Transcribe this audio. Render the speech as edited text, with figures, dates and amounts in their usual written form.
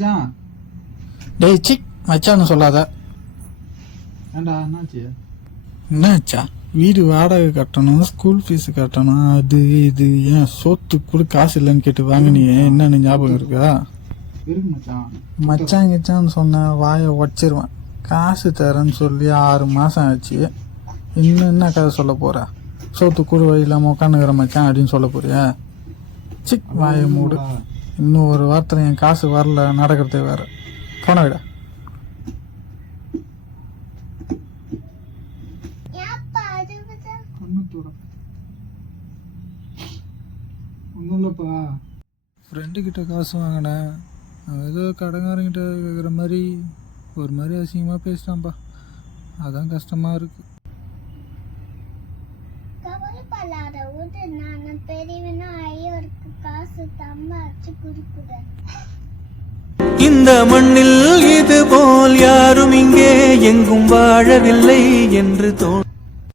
மச்சான். டேய் சிக் மச்சான்னு சொல்லாத. ஏண்டா என்னாச்சு? என்னாச்சா? வீடு வாடகை கட்டணும், ஸ்கூல் ஃபீஸ் கட்டணும், அது இது. ஏன் சோத்துக்கு கூட காசு இல்லைன்னு கேட்டு வாங்கினியே, என்னன்னு ஞாபகம் இருக்கா? இருக்கு மச்சான். மச்சான் கிச்சான்னு சொன்ன வாயை உடச்சிருவேன். காசு தரேன்னு சொல்லி 6 மாசம் ஆச்சு. இன்னும் என்ன கதை சொல்ல போற? சோத்து கூட வழி இல்லாம உட்காந்துக்கிற மச்சான் அப்படின்னு சொல்ல போறியா? சிக் வாயை மூடு. இன்னும் ஒரு வாரத்தில் என் காசு வரல, நடக்கிறதே வேற. போன விட. ஒன்றும் இல்லைப்பா. ஃப்ரெண்டு கிட்ட காசு வாங்கினேன். அவன் ஏதோ கடைக்காரங்கிட்ட கேட்குற மாதிரி ஒரு மாதிரி அசிங்கமாக பேசிட்டான்ப்பா. அதான் கஷ்டமா இருக்கு. இந்த மண்ணில் இது போல் யாரும் இங்கே எங்கும் வாழவில்லை என்று தோன்றும்.